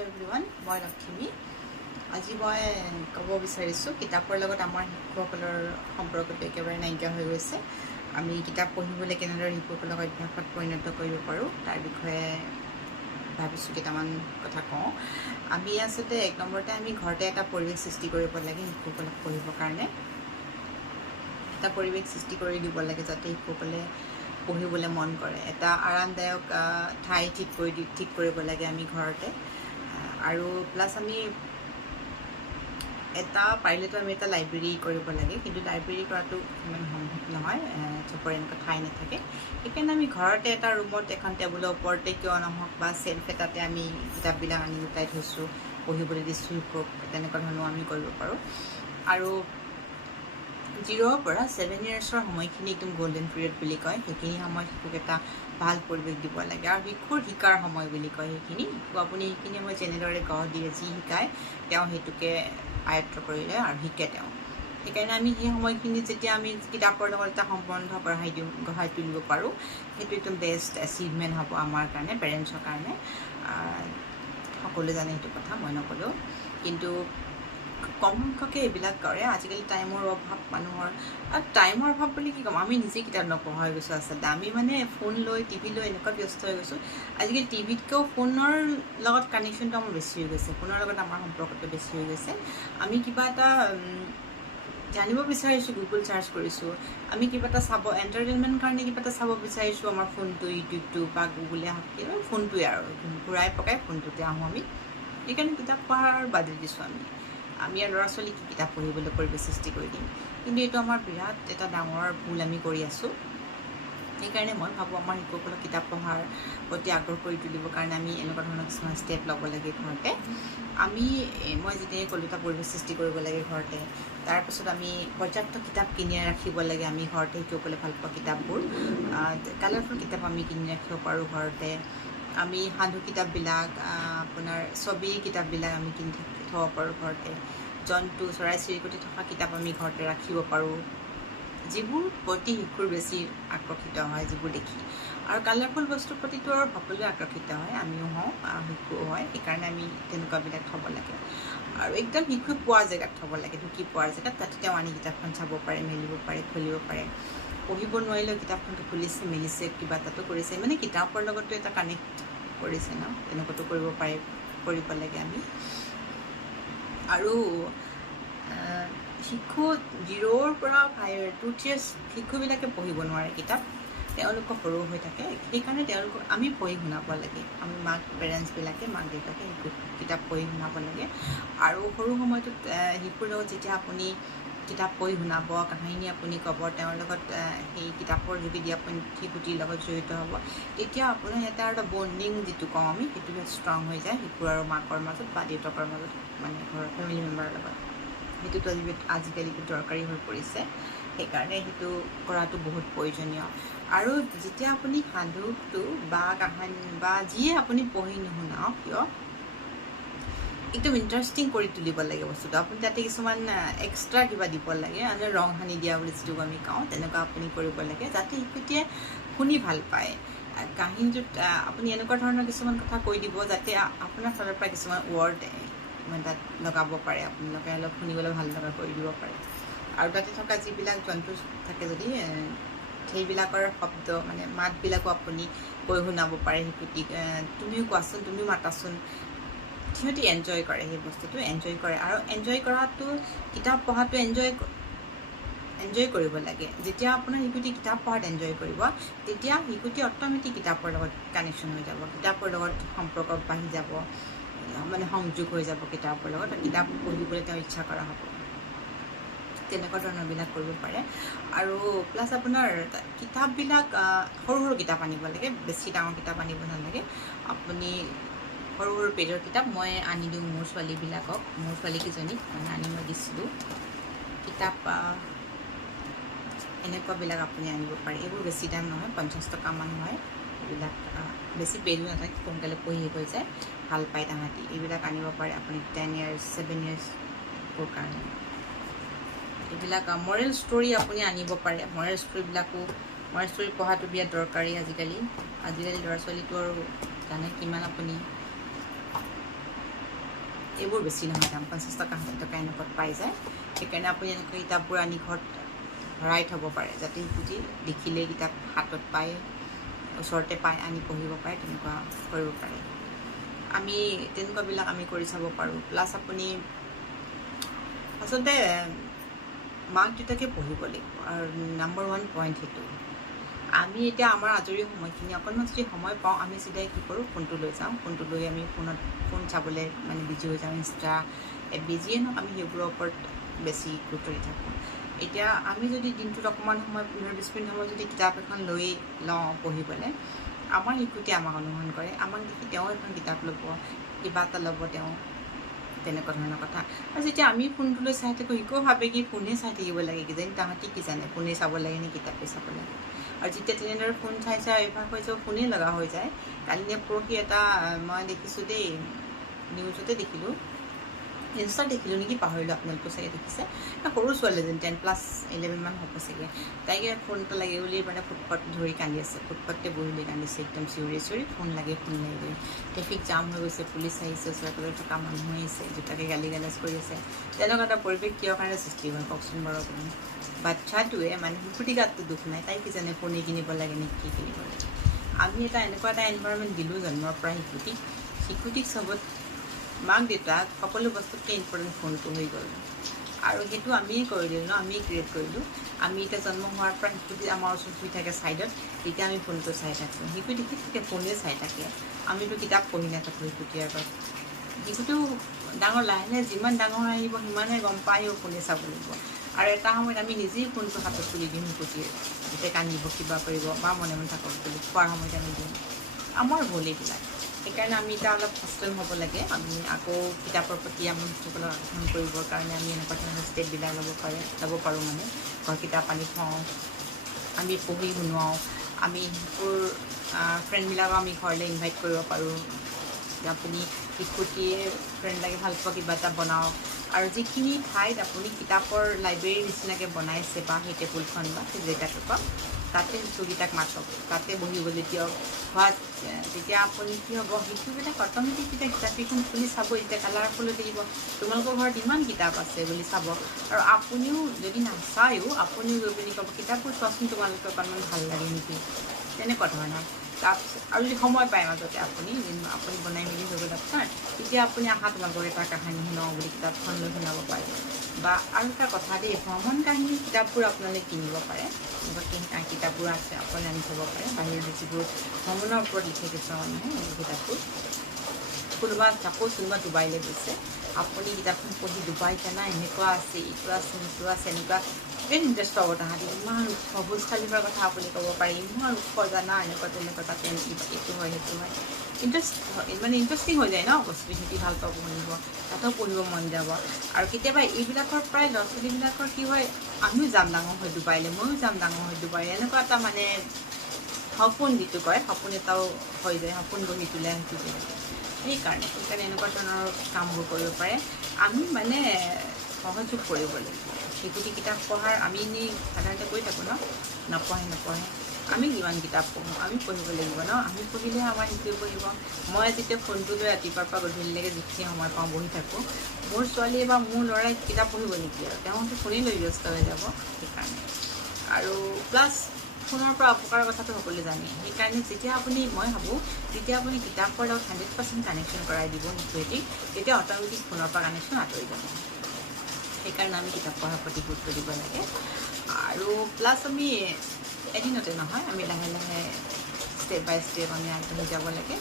Hello everyone, মই লক্ষ্মী। আজি মই ক'ব বিচাৰিছোঁ কিতাপৰ লগত আমাৰ শিশুসকলৰ সম্পৰ্কটো একেবাৰে নাইকিয়া হৈ গৈছে। আমি কিতাপ পঢ়িবলৈ কেনেদৰে শিশুসকলক অভ্যাসত পৰিণত কৰিব পাৰোঁ তাৰ বিষয়ে ভাবিছোঁ কেইটামান কথা কওঁ। আমি আচলতে এক নম্বৰতে আমি ঘৰতে এটা পৰিৱেশ সৃষ্টি কৰিব লাগে শিশুসকলক পঢ়িবৰ কাৰণে। এটা পৰিৱেশ সৃষ্টি কৰি দিব লাগে যাতে শিশুসকলে পঢ়িবলৈ মন কৰে। এটা আৰামদায়ক ঠাই ঠিক কৰিব লাগে আমি ঘৰতে। আৰু প্লাছ আমি পাৰিলেতো আমি এটা লাইব্ৰেৰী কৰিব লাগে, কিন্তু লাইব্ৰেৰী কৰাটো ইমান সম্ভৱ নহয়, চবৰে এনেকুৱা ঠাই নাথাকে। সেইকাৰণে আমি ঘৰতে এটা ৰুমত এখন টেবুলৰ ওপৰতে কিয় নহওক বা চেল্ফ এটাতে আমি কিতাপবিলাক আনি গোটাই থৈছোঁ, পঢ়িবলৈ দিছোঁ শিশুক, তেনেকুৱা ধৰণৰ আমি কৰিব পাৰোঁ। আৰু 0ৰ পৰা 7 ইয়াৰ্ছৰ সময়খিনি একদম গল্ডেন পিৰিয়ড বুলি কয়। সেইখিনি সময়ত শিশুক এটা ভাল পৰিৱেশ দিব লাগে। আৰু শিশুৰ শিকাৰ সময় বুলি কয় সেইখিনি। আপুনি সেইখিনি সময় যেনেদৰে গঢ় দিয়ে, যি শিকায় তেওঁ সেইটোকে আয়ত্ব কৰিলে আৰু শিকে তেওঁ। সেইকাৰণে আমি সেই সময়খিনিত যেতিয়া আমি কিতাপৰ লগত এটা সম্বন্ধ গঢ়াই তুলিব পাৰোঁ, সেইটো একদম বেষ্ট এচিভমেণ্ট হ'ব আমাৰ কাৰণে, পেৰেণ্টছৰ কাৰণে। সকলোৱে জানে সেইটো কথা, মই নক'লেও। কিন্তু কম সংখ্যকে এইবিলাক কৰে। আজিকালি টাইমৰ অভাৱ মানুহৰ, আৰু টাইমৰ অভাৱ বুলি কি ক'ম, আমি নিজে কিতাপ নপঢ়া হৈ গৈছোঁ আচলতে। আমি মানে ফোন লৈ টিভি লৈ এনেকুৱা ব্যস্ত হৈ গৈছোঁ। আজিকালি টিভিতকৈও ফোনৰ লগত কানেকশ্যনটো আমাৰ বেছি হৈ গৈছে, ফোনৰ লগত আমাৰ সম্পৰ্কটো বেছি হৈ গৈছে। আমি কিবা এটা জানিব বিচাৰিছোঁ, গুগল চাৰ্চ কৰিছোঁ। আমি কিবা এটা এণ্টাৰটেইনমেণ্ট কাৰণে কিবা এটা চাব বিচাৰিছোঁ, আমাৰ ফোনটো, ইউটিউবটো বা গুগলে হওক, ফোনটোৱে আৰু ঘূৰাই পকাই ফোনটোতে আহোঁ আমি। সেইকাৰণে কিতাপ পঢ়াৰ বাদেই দিছোঁ আমি আৰু ল'ৰা ছোৱালীক কিতাপ পঢ়িবলৈ পৰিৱেশ সৃষ্টি কৰি দিম। কিন্তু এইটো আমাৰ বিৰাট এটা ডাঙৰ ভুল আমি কৰি আছোঁ। সেইকাৰণে মই ভাবোঁ আমাৰ শিশুসকলক কিতাপ পঢ়াৰ প্ৰতি আগ্ৰহ কৰি তুলিবৰ কাৰণে আমি এনেকুৱা ধৰণৰ কিছুমান ষ্টেপ ল'ব লাগে ঘৰতে। মই যেতিয়াই ক'লোঁ এটা পৰিৱেশ সৃষ্টি কৰিব লাগে ঘৰতে। তাৰপিছত আমি পৰ্যাপ্ত কিতাপ কিনি ৰাখিব লাগে আমি ঘৰতে, শিশুসকলে ভাল পোৱা কিতাপবোৰ। কালাৰফুল কিতাপ আমি কিনি ৰাখিব পাৰোঁ ঘৰতে। আমি সাধু কিতাপবিলাক, আপোনাৰ ছবি কিতাপবিলাক আমি কিনি থ'ব পাৰোঁ ঘৰতে। জন্তু, চৰাই চিৰিকটি থকা কিতাপ আমি ঘৰতে ৰাখিব পাৰোঁ, যিবোৰ প্ৰতি শিশুৰ বেছি আকৰ্ষিত হয়, যিবোৰ দেখি। আৰু কালাৰফুল বস্তুৰ প্ৰতিটো আৰু সকলোৱে আকৰ্ষিত হয়, আমিও হওঁ, শিশুও হয়। সেইকাৰণে আমি তেনেকুৱাবিলাক থ'ব লাগে। আৰু একদম শিশু পোৱা জেগাত থ'ব লাগে, ঢুকি পোৱাৰ জেগাত, তাতে তেওঁ আনি কিতাপখন চাব পাৰে, মেলিব পাৰে, খুলিব পাৰে। পঢ়িব নোৱাৰিলেও কিতাপখনটো খুলিছে, মেলিছে, কিবা এটাতো কৰিছে, মানে কিতাপৰ লগতো এটা কানেক্ট কৰিছে ন, তেনেকুৱাতো কৰিব লাগে আমি। আৰু শিশু 0ৰ পৰা 2 years শিশুবিলাকে পঢ়িব নোৱাৰে কিতাপ, তেওঁলোকক সৰু হৈ থাকে। সেইকাৰণে তেওঁলোকক আমি পঢ়ি শুনাব লাগে। আমি পেৰেণ্টছবিলাকে, মাক দেউতাকে শিশুক কিতাপ পঢ়ি শুনাব লাগে। আৰু সৰু সময়টোত শিশুৰ লগত যেতিয়া আপুনি কিতাপ পঢ়ি শুনাব, কাহিনী আপুনি ক'ব, তেওঁৰ লগত সেই কিতাপৰ যোগেদি আপুনি শিশুটিৰ লগত জড়িত হ'ব, তেতিয়া আপোনাৰ এটা বণ্ডিং যিটো কওঁ আমি, সেইটো ষ্ট্ৰং হৈ যায় শিশু আৰু মাকৰ মাজত বা দেউতাকৰ মাজত, মানে ঘৰৰ ফেমিলি মেম্বাৰৰ লগত। সেইটোতো আজিকালি দৰকাৰী হৈ পৰিছে। সেইকাৰণে সেইটো কৰাটো বহুত প্ৰয়োজনীয়। আৰু যেতিয়া আপুনি সাধুটো বা কাহিনী বা যিয়ে আপুনি পঢ়ি নুশুনাওক কিয়, একদম ইণ্টাৰেষ্টিং কৰি তুলিব লাগে বস্তুটো। আপুনি তাতে কিছুমান এক্সট্ৰা কিবা দিব লাগে, ৰং সানি দিয়া বুলি যিটো আমি কওঁ, তেনেকুৱা আপুনি কৰিব লাগে, যাতে শিশুটিয়ে শুনি ভাল পায়। কাহিনীটোত আপুনি এনেকুৱা ধৰণৰ কিছুমান কথা কৈ দিব, যাতে আপোনাৰ ফালৰ পৰা কিছুমান ৱৰ্ড মানে তাত লগাব পাৰে, আপোনালোকে অলপ শুনিবলৈ ভাল লগা কৰি দিব পাৰে। আৰু তাতে থকা যিবিলাক জন্তু থাকে, যদি সেইবিলাকৰ শব্দ, মানে মাতবিলাকো আপুনি কৈ শুনাব পাৰে শিশুটিক। তুমিও কোৱাচোন, তুমিও মাতাচোন। সিহঁতি এনজয় কৰে, সেই বস্তুটো এনজয় কৰে। আৰু এনজয় কৰাটো, কিতাপ পঢ়াটো এনজয় কৰিব লাগে। যেতিয়া আপোনাৰ শিশুটি কিতাপ পঢ়াত এনজয় কৰিব, তেতিয়া শিশুটি অট'মেটিক কিতাপৰ লগত কানেকশ্যন হৈ যাব, কিতাপৰ লগত সম্পৰ্ক বাঢ়ি যাব, মানে সংযোগ হৈ যাব কিতাপৰ লগত, আৰু কিতাপ পঢ়িবলৈ তেওঁ ইচ্ছা কৰা হ'ব। তেনেকুৱা ধৰণৰবিলাক কৰিব পাৰে। আৰু প্লাছ আপোনাৰ কিতাপবিলাক সৰু কিতাপ আনিব লাগে, বেছি ডাঙৰ কিতাপ আনিব নালাগে। আপুনি সৰু পেজৰ কিতাপ মই আনি দিওঁ মোৰ ছোৱালীবিলাকক, মোৰ ছোৱালীকেইজনীক মানে আনি মই দিছিলোঁ কিতাপ। এনেকুৱাবিলাক আপুনি আনিব পাৰে। এইবোৰ বেছি দাম নহয়, 50 টকামান হয়। এইবিলাক বেছি পেজো নাথাকে, সোনকালে পঢ়ি শেষ হৈ যায়, ভাল পায় তাহাঁতি। এইবিলাক আনিব পাৰে আপুনি 10 years 7 yearsৰ কাৰণে। এইবিলাক মৰেল ষ্টৰী আপুনি আনিব পাৰে। মৰেল ষ্টৰী পঢ়াটো বিৰাট দৰকাৰী আজিকালি ল'ৰা ছোৱালীটো, আৰু জানে কিমান আপুনি এইবোৰ বেছি নহয় দাম 50 টকা 60 টকা এনেকুৱাত পাই যায় সেইকাৰণে আপুনি এনেকুৱা কিতাপবোৰ আনি ঘৰত ভৰাই থ'ব পাৰে যাতে শিশুটি দেখিলে কিতাপ হাতত পায় ওচৰতে পায় আনি পঢ়িব পাৰে তেনেকুৱা কৰিব পাৰে আমি তেনেকুৱাবিলাক আমি কৰি চাব পাৰোঁ প্লাছ আপুনি আচলতে মাক দেউতাকে পঢ়িব লাগিব আৰু নম্বৰ 1 পইণ্ট সেইটো আমি এতিয়া আমাৰ আজৰি সময়খিনি অকণমান যদি সময় পাওঁ আমি চিধাই কি কৰোঁ ফোনটো লৈ যাওঁ ফোনটো লৈ আমি ফোন চাবলৈ মানে বিজি হৈ যাওঁ ইনষ্টা বিজিয়ে নহওক আমি সেইবোৰৰ ওপৰত বেছি গুৰুত্ব দি থাকোঁ এতিয়া আমি যদি দিনটোত অকণমান সময় 15-20 মিনিট সময় যদি কিতাপ এখন লৈ লওঁ পঢ়িবলৈ আমাৰ শিশুটিয়ে আমাক অনুসৰণ কৰে আমাক দেখি তেওঁ এখন কিতাপ ল'ব কিবা এটা ল'ব তেওঁ তেনেকুৱা ধৰণৰ কথা আৰু যেতিয়া আমি ফোনটো লৈ চাই থাকোঁ শিশুও ভাবে কি ফোনে চাই থাকিব লাগে কিজানি তাহাঁতি কি জানে ফোনে চাব লাগে নে কিতাপে চাব লাগে আৰু যেতিয়া তেনেদৰে ফোন চাই অভ্যাস হৈ যাব ফোনেই লগা হৈ যায় কালি নে পৰহি এটা মই দেখিছোঁ দেই নিউজতে দেখিলোঁ ইনষ্টাত দেখিলোঁ নেকি পাহৰিলোঁ আপোনালোকেও চাগে দেখিছে সৰু ছোৱালীজনী 10+11 মান হ'ব চাগে তাইকে ফোন এটা লাগে বুলি মানে ফুটপাথ ধৰি কান্দি আছে ফুটপাথতে বহিলৈ কান্দিছে একদম চিঞৰি ফোন লাগে ট্ৰেফিক জাম হৈ গৈছে পুলিচ আহিছে ওচৰে পাজৰে থকা মানুহ আহিছে দুটাকে গালি গালাজ কৰি আছে তেনেকুৱা এটা পৰিৱেশ কিয় কাৰণে সৃষ্টি হয় কওকচোন বাৰু আপুনি বাচ্ছাটোৱে মানে শিশুটি গাতটো দুখ নাই তাই কি জানে ফোনে কিনিব লাগে নে কি কিনিব লাগে আমি এনেকুৱা এটা এনভাইৰনমেণ্ট দিলোঁ জন্মৰ পৰা শিশুটিক চবত মাক দেউতাক সকলো বস্তুতকৈ ইম্পৰ্টেণ্ট ফোনটো হৈ গ'ল আৰু সেইটো আমিয়ে কৰি দিলোঁ ন আমিয়ে ক্ৰিয়েট কৰিলোঁ আমি এতিয়া জন্ম হোৱাৰ পৰা শিশুটি আমাৰ ওচৰত শুই থাকে ছাইডত তেতিয়া আমি ফোনটো চাই থাকোঁ শিশুটি থাকে ফোনে চাই থাকে আমিতো কিতাপ পঢ়ি নাথাকোঁ শিশুটিৰ আগত শিশুটো ডাঙৰ লাহে যিমান ডাঙৰ আহিব সিমানে গম পায় ফোনে চাব লাগিব আৰু এটা সময়ত আমি নিজেই ফোনটো হাতত তুলি দিম শিশুটিয়ে যেতিয়া কান্দিব কিবা কৰিব বা মনে মনে থাকক বুলি খোৱাৰ সময়ত আমি দিম আমাৰ ভুল এইবিলাক সেইকাৰণে আমি এতিয়া অলপ সচেতন হ'ব লাগে আমি আকৌ কিতাপৰ প্ৰতি আমি শিশুসকলক আকৰ্ষণ কৰিবৰ কাৰণে আমি এনেকুৱা ধৰণৰ ষ্টেপবিলাক ল'ব পাৰোঁ মানে ঘৰ কিতাপ আনি থওঁ আমি পঢ়ি শুনোৱাওঁ আমি শিশুৰ ফ্ৰেণ্ডবিলাকক আমি ঘৰলৈ ইনভাইট কৰিব পাৰোঁ আপুনি শিশুটিয়ে ফ্ৰেণ্ডবিলাকে ভাল পোৱা কিবা এটা বনাওক আৰু যিখিনি ঠাইত আপুনি কিতাপৰ লাইব্ৰেৰীৰ নিচিনাকৈ বনাইছে বা সেই টেবুলখন বা সেই জেগাটোত তাতে শিশুকেইটাক মাতক তাতে বহিবলৈ দিয়ক হোৱাত তেতিয়া আপুনি কি হ'ব শিশুবিলাক অট'মেটিক তেতিয়া কিতাপকেইখন খুলি চাব এতিয়া কালাৰফুল হৈ থাকিব তোমালোকৰ ঘৰত ইমান কিতাপ আছে বুলি চাব আৰু আপুনিও যদি নাচায়ো আপুনিও গৈ পিনি ক'ব কিতাপবোৰ চোৱাচোন তোমালোকৰ অকণমান ভাল লাগে নেকি তেনেকুৱা ধৰণৰ তাৰপিছত আৰু যদি সময় পায় মাজতে আপুনি বনাই মেলি হৈ গ'ল আপোনাৰ তেতিয়া আপুনি আহা তোমালোকৰ এটা কাহিনী শুনাওঁ বুলি কিতাপখন লৈ শুনাব পাৰে বা আৰু এটা কথা দেই ভ্ৰমণ কাহিনী কিতাপবোৰ আপোনালোকে কিনিব পাৰে এনেকুৱা কিতাপবোৰ আছে আপুনি আনি থ'ব পাৰে বাহিৰৰ যিবোৰ ভ্ৰমণৰ ওপৰত লিখি গৈছে মানুহে এই কিতাপবোৰ কোনোবা ডুবাইলৈ গৈছে আপুনি কিতাপখন পঢ়ি ডুবাই জানা এনেকুৱা আছে ইটো আছে সিটো আছে এনেকুৱা ভেৰি ইণ্টাৰেষ্ট পাব তাহাঁতি ইমান ওখ বুৰ্জ খালিফাৰ কথা আপুনি ক'ব পাৰে ইমান ওখ জানা এনেকুৱা তেনেকুৱা তাতে এইটো হয় সেইটো হয় ইণ্টাৰেষ্টিং হৈ যায় ন বস্তুটো সিহঁতি ভাল পাব পঢ়িব তাতেও পঢ়িব মন যাব আৰু কেতিয়াবা এইবিলাকৰ প্ৰায় ল'ৰা ছোৱালীবিলাকৰ কি হয় আমিও যাম ডাঙৰ হৈ ডুবাইলৈ ময়ো যাম ডাঙৰ হৈ ডুবাইলৈ এনেকুৱা এটা মানে সপোন যিটো কয় সপোন এটাও হৈ যায় সপোন গঢ়ি তোলে সেইকাৰণে এনেকুৱা ধৰণৰ কামবোৰ কৰিব পাৰে আমি মানে সহযোগ কৰিব লাগিব শিশুটি কিতাপ পঢ়াৰ আমি এনেই সাধাৰণতে কৈ থাকোঁ ন নপঢ়ে আমি কিমান কিতাপ পঢ়োঁ আমি পঢ়িব লাগিব ন আমি পঢ়িলেহে আমাৰ শিশুৱে পঢ়িব মই যেতিয়া ফোনটো লৈ ৰাতিপুৱাৰ পৰা গধূলিলৈকে যিখিনি সময় পাওঁ বহি থাকোঁ মোৰ ছোৱালীয়ে বা মোৰ ল'ৰাই কিতাপ পঢ়িব নেকি আৰু তেওঁতো ফোনেই লৈ ব্যস্ত হৈ যাব সেইকাৰণে আৰু প্লাছ ফোনৰ পৰা অপকাৰৰ কথাটো সকলোৱে জানে সেইকাৰণে যেতিয়া মই ভাবোঁ যেতিয়া আপুনি কিতাপৰ লগত 100% কানেকশ্যন কৰাই দিব শিশুটিক তেতিয়া অট'মেটিক ফোনৰ পৰা কানেকশ্যন আঁতৰি যাব সেইকাৰণে আমি কিতাপ পঢ়াৰ প্ৰতি গুৰুত্ব দিব লাগে আৰু প্লাছ আমি এদিনতে নহয় আমি লাহে লাহে ষ্টেপ বাই ষ্টেপ আমি আগবাঢ়ি যাব লাগে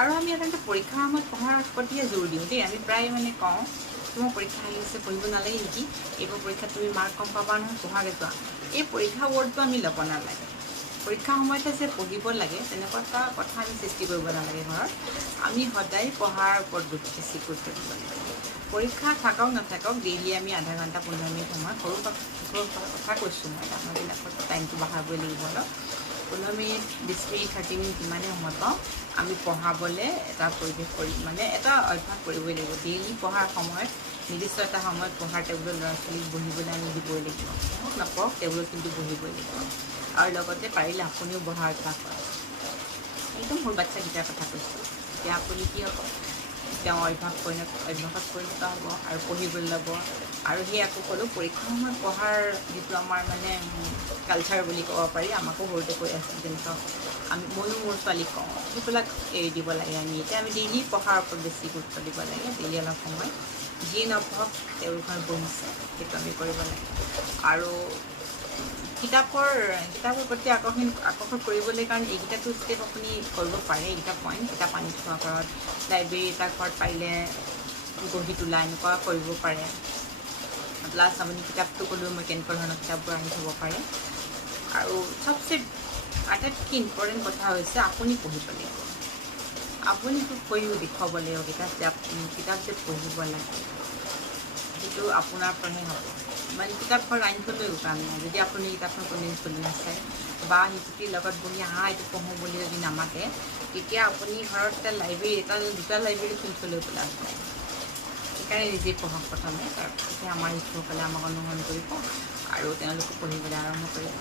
আৰু আমি সাধাৰণতে পৰীক্ষাৰ সময়ত পঢ়াৰ প্ৰতিয়ে জোৰ দিওঁ দেই আমি প্ৰায় মানে কওঁ তোমাৰ পৰীক্ষা আহি আছে পঢ়িব নালাগে নেকি এইবোৰ পৰীক্ষাত তুমি মাৰ্ক কম পাবা নহয় পঢ়াকৈ যোৱা এই পৰীক্ষা ৱৰ্ডটো আমি ল'ব নালাগে পৰীক্ষা সময়তে যে পঢ়িব লাগে তেনেকুৱা এটা কথা আমি সৃষ্টি কৰিব নালাগে ঘৰত আমি সদায় পঢ়াৰ ওপৰত বেছি গুৰুত্ব দিব লাগে পৰীক্ষা থাকক নাথাকক ডেইলি আমি আধা ঘণ্টা 15 মিনিট সময় সৰু কথা কৈছোঁ মই ডাঙৰবিলাকৰ টাইমটো বঢ়াবই লাগিব অলপ 15 মিনিট 20 মিনিট 30 মিনিট যিমানেই সময় পাওঁ আমি পঢ়াবলৈ এটা পৰিৱেশ কৰি মানে এটা অভ্যাস কৰিবই লাগিব ডেইলি পঢ়াৰ সময়ত নিৰ্দিষ্ট এটা সময়ত পঢ়াৰ টেবুলত ল'ৰা ছোৱালীক বহিবলৈ আমি দিবই লাগিব নপঢ়ক টেবুলত কিন্তু বহিবই লাগিব আৰু লগতে পাৰিলে আপুনিও বহাৰ অভ্যাস কৰক একদম সৰু বাচ্চাকেইটাৰ কথা কৈছোঁ এতিয়া আপুনি কি হ'ব তেওঁ অভ্যাসত পৰিণত হ'ব আৰু পঢ়িবলৈ ল'ব। আৰু সেই আকৌ ক'লোঁ পৰীক্ষাৰ সময়ত পঢ়াৰ যিটো আমাৰ মানে কালচাৰ বুলি ক'ব পাৰি, আমাকো সৰুতে কৈ আছিল যেনেকুৱা ময়ো মোৰ ছোৱালীক কওঁ সেইবিলাক এৰি দিব লাগে। এতিয়া আমি ডেইলি পঢ়াৰ ওপৰত বেছি গুৰুত্ব দিব লাগে। ডেইলি অলপ সময় যিয়ে নপঢ়ক তেওঁলোকৰ বহিছে সেইটো আমি কৰিব লাগে। আৰু কিতাপৰ প্ৰতি আকৰ্ষণ কৰিবলৈ কাৰণে এইকেইটাটো ষ্টেপ আপুনি কৰিব পাৰে। এইকেইটা পইণ্ট কিতাপ আনি থোৱা ঘৰত, লাইব্ৰেৰী এটা ঘৰত পাৰিলে গঢ়ি তোলা, এনেকুৱা কৰিব পাৰে। প্লাছ আপুনি কিতাপটো ক'লেও মই কেনেকুৱা ধৰণৰ কিতাপবোৰ আনি থ'ব পাৰে। আৰু চবচে আটাইতকৈ ইম্পৰ্টেণ্ট কথা হৈছে আপুনি পঢ়িব লাগিব। আপুনি পঢ়িও দেখুৱাব লাগিব কিতাপ যে পঢ়িব লাগে সেইটো আপোনাৰ পৰাহে হ'ব। মানে কিতাপ ঘৰত আনি থ'লেও কাম নাই যদি আপুনি কিতাপখন কোনোদিন খুলি নাচায় বা শিশুটিৰ লগত বহি এইটো পঢ়োঁ বুলি যদি নামাতে, তেতিয়া আপুনি ঘৰত এটা দুটা লাইব্ৰেৰী খুলি থ'লেও লাভ নাই। সেইকাৰণে নিজেই পঢ়ক প্ৰথমে, তাৰপিছতহে আমাৰ শিশুসকলে আমাক অনুসৰণ কৰিব আৰু তেওঁলোকে পঢ়িবলৈ আৰম্ভ কৰিব।